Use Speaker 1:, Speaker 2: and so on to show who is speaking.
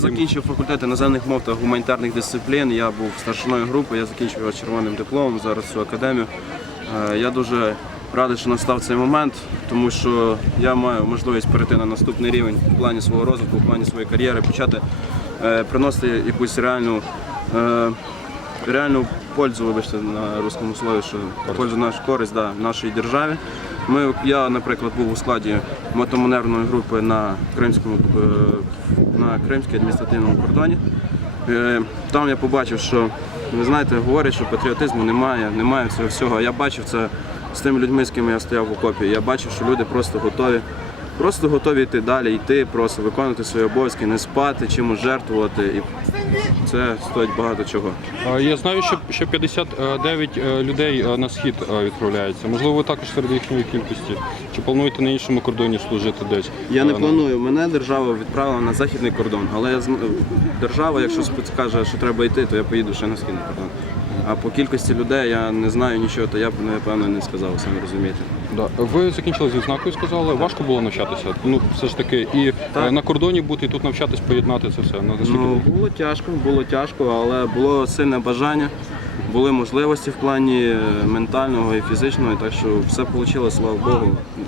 Speaker 1: Закінчив факультет іноземних мов та гуманітарних дисциплін. Я був старшиною групи, я закінчив його червоним дипломом зараз цю академію. Е, Я дуже радий, що настав цей момент, тому що я маю можливість перейти на наступний рівень в плані свого розвитку, в плані своєї кар'єри, почати е, приносити якусь реальну, е, реальну пользу, вибачте, на русскому слові, що пользу нашу користь да, нашій державі. Ми, я, наприклад, був у складі мотоманевної групи на кримському е, на кримському адміністративному кордоні. Е, Там я побачив, що ви знаєте, говорять, що патріотизму немає, немає цього всього. Я бачив це з тими людьми, з ким я стояв в окопі. Я бачив, що люди просто готові, просто готові йти далі, йти, просто виконувати свої обов'язки, не спати, чимось жертвувати. І це стоїть багато чого.
Speaker 2: Е, Я знаю, що ще 59 е, людей е, на схід е, відправляється. Можливо, ви також серед їхньої кількості. Чи плануєте на іншому кордоні служити десь?
Speaker 1: Я не планую. Мене держава відправила на західний кордон, але я держава, якщо скаже, що треба йти, то я поїду ще на східний кордон. А по кількості людей я не знаю нічого, то я б напевно не сказав, самі розумієте.
Speaker 2: Да. Ви закінчили з відзнакою, сказали, важко було навчатися. Ну, все ж таки, і
Speaker 1: Так.
Speaker 2: е, на кордоні бути, і тут навчатись, поєднати це все. Наскільки
Speaker 1: Ну було тяжко, було тяжко, але було сильне бажання, були можливості в плані е, ментального і фізичного, так що все вийшло, слава Богу.